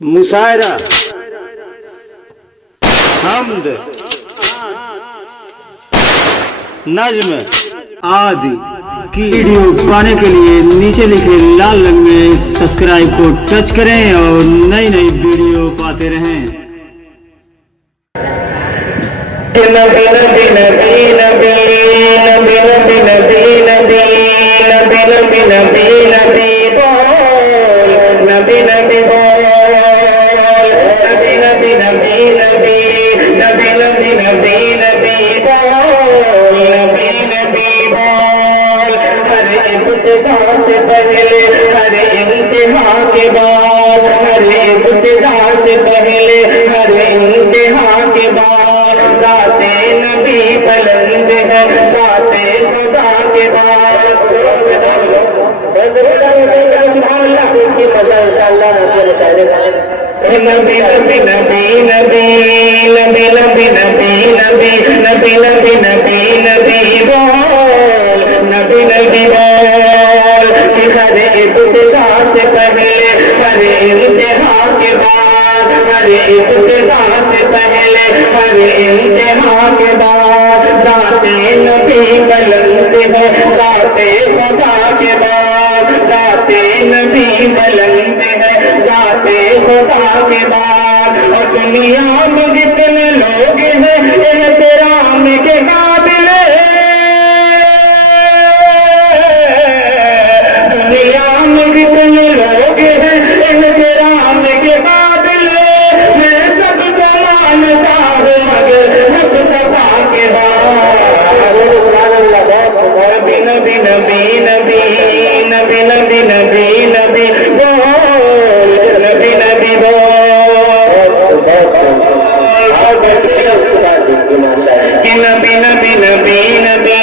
मुशायरा, हम्द, नज्म आदि की वीडियो पाने के लिए नीचे लिखे लाल रंग में सब्सक्राइब को टच करें और नई नई वीडियो पाते रहें। नबी नबी नबी नबी नबी नबी नबी नबी नबी नबी नबी नबी बोल नबी नबी बोल नबी नबी नबी नबी नबी नबी नबी नबी बोल नबी नबी बोल हर इब्तिदा से पहले हर इंतहा के बाद हर इब्तिदा से पहले हर इंतहा के बाद ज़ाते नबी बुलंद है ज़ाते खुदा के बाद नबी नबी नबी नबी नबी नबी नबी नबी नबी नबी नबी नबी बोल नबी नबी बोल हर इब्तिदा से पहले हर इंतहा के बाद हर इब्तिदा से पहले हर इंतहा के बाद ज़ाते नबी बुलंद है ज़ाते खुदा के बाद ज़ाते नबी बुलंद है ज़ाते खुदा के बाद और दुनिया में जितने लोग हैं एहतराम के काबिल दुनिया में जितने लोग हैं एहतराम के काबिल मैं सबको मानता हूँ मगर मुस्तफा के बाद नबी नबी नबी नबी नबी नबी नबी नबी बोल नबी नबी बोल कि नबी नबी नबी नबी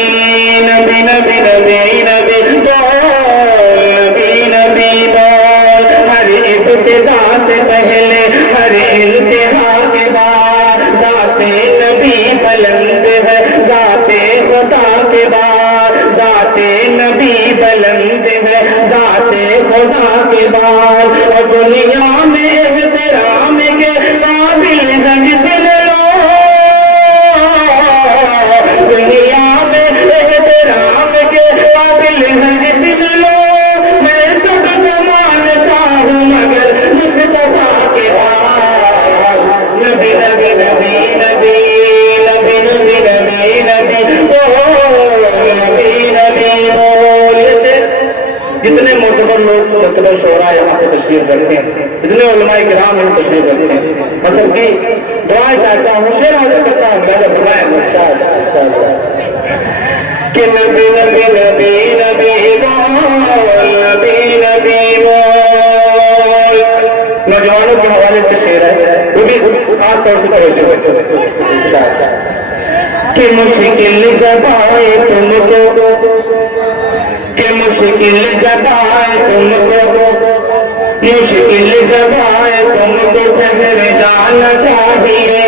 नबी नबी नबी नबी बोल नबी नबी बोल हर इब्तिदा से पहले हर इंतहा के बाद ज़ाते नबी बुलंद है ज़ाते खुदा के बाद ज़ाते नबी बुलंद है ज़ाते खुदा के बाद और दुनिया में एहतराम के काबिल हैं जितने लोग दुनिया में एहतराम के काबिल हैं जितने लोग मैं सबको मानता हूँ मगर मुस्तफा के बाद नबी नबी नबी नबी नबी नबी नबी नबी नबी नबी बोल जितने मोतबर लोग मोतबर शोरा यहाँ पे तशरीफ रखते हैं जितने उलमाए किराम यहाँ तशरीफ रखते हैं मसल की दुआएं चाहता हूँ शेर हाजिर करता हूँ मेरा फरमाए कि नबी नबी नबी नबी बोल नबी नबी बोल नौजवानों के हवाले से शेर है वो भी खास तौर से तवज्जो कि मुश्किल जब आए तुमको कि मुश्किल जब आए तुमको मुश्किल जब आए तुमको ठहर जाना चाहिए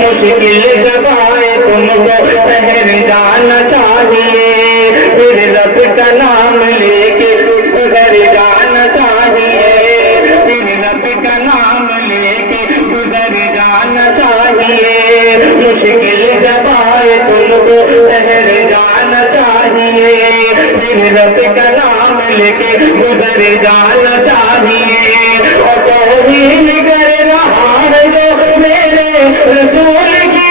मुश्किल जब आए तुमको ठहर जाना चाहिए फिर रब का नाम लेके गुजर जाना चाहिए फिर रब का नाम लेके गुजर जाना चाहिए मुश्किल जब आए तुमको ठहर जाना चाहिए फिर रब का नाम लेके गुजर जाना चाहिए और तौहीन कर रहा है जो मेरे रसूल की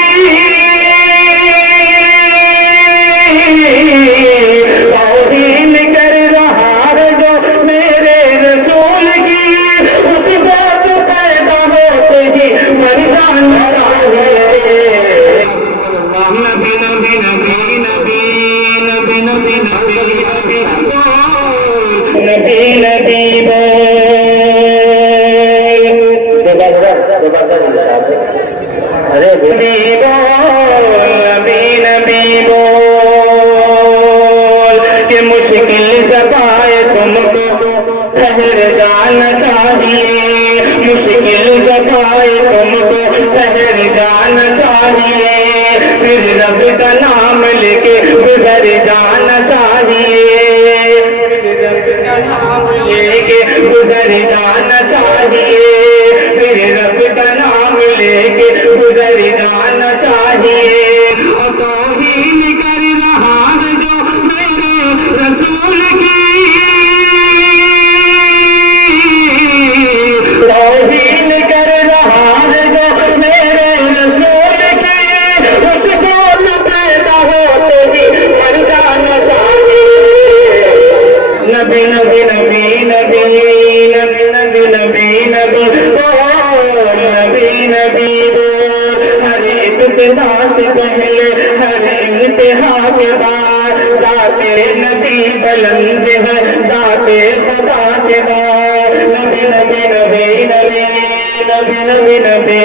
तौहीन कर रहा है जो मेरे रसूल की उस बात पैदा होते ही मर जाना चाहिए नबी नबी नबी नबी नबी नबी नबी नबी नबी बोल अरे नबी बोल नबी नबी बोल कि मुश्किल जब आए तुमको ठहर जाना चाहिए मुश्किल जब आए तुमको ठहर जाना चाहिए फिर रब का नाम लेके गुजर जाना चाहिए لے کے گزر جانا چاہیے، پھر رب کا نام لے کے گزر جانا چاہیے۔ توہین کر رہا ہے جو میرے رسول کی، توہین کر رہا ہے جو میرے رسول کی، اس کو نہ پیدا ہوتے ہی مر جانا چاہیے۔ نبی نبی نبی نبی نبی نبی نبی نبی بول، نبی نبی بول، ہر ابتدا سے پہلے ہر انتہا کے بعد ذات نبی بلند ہے، ذات خدا کے بعد۔ نبی نبی نبی نبی نبی نبی نبی